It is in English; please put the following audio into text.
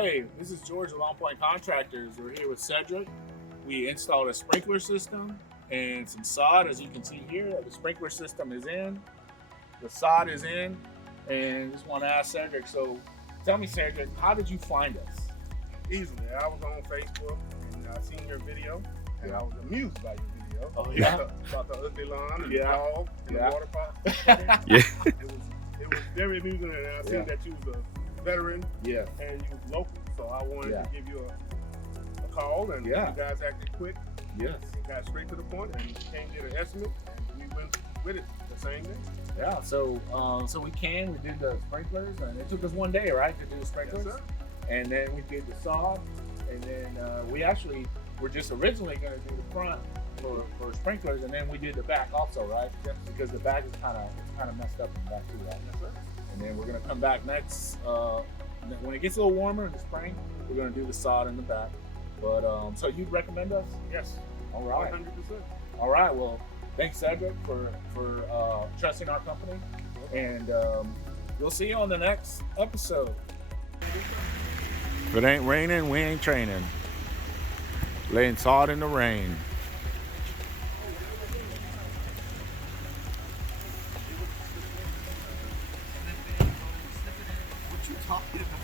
Hey, this is George of Long Point Contractors. We're here with Cedric. We installed a sprinkler system and some sod. As you can see here, the sprinkler system is in, the sod is in, and just want to ask Cedric, so tell me, Cedric, how did you find us? Easily. I was on Facebook and I seen your video and I was amused by your video. Oh, yeah? About the ugly lawn and Yeah. the dog and Yeah. the water pot. Yeah. It was very amusing, and I seen Yeah. that you was a veteran Yeah. and you was local. So I wanted Yeah. to give you a call, and Yeah. you guys acted quick Yes. and got straight to the point and came to get an estimate, and we went with it the same day. Yeah. So we did the sprinklers, and it took us one day, right, to do the sprinklers. Yes, sir. And then we did the sod, and then we actually were just originally going to do the front for sprinklers, and then we did the back also, right? Yes. Because the back is kind of messed up in the back too, right? Yes, sir. And then we're going to come back next when it gets a little warmer in the spring. We're going to do the sod in the back. But so you'd recommend us? Yes. All right. 100%. All right. Well, thanks, Cedric, for trusting our company, and we'll see you on the next episode. If it ain't raining, we ain't training. Laying sod in the rain. What you talking about?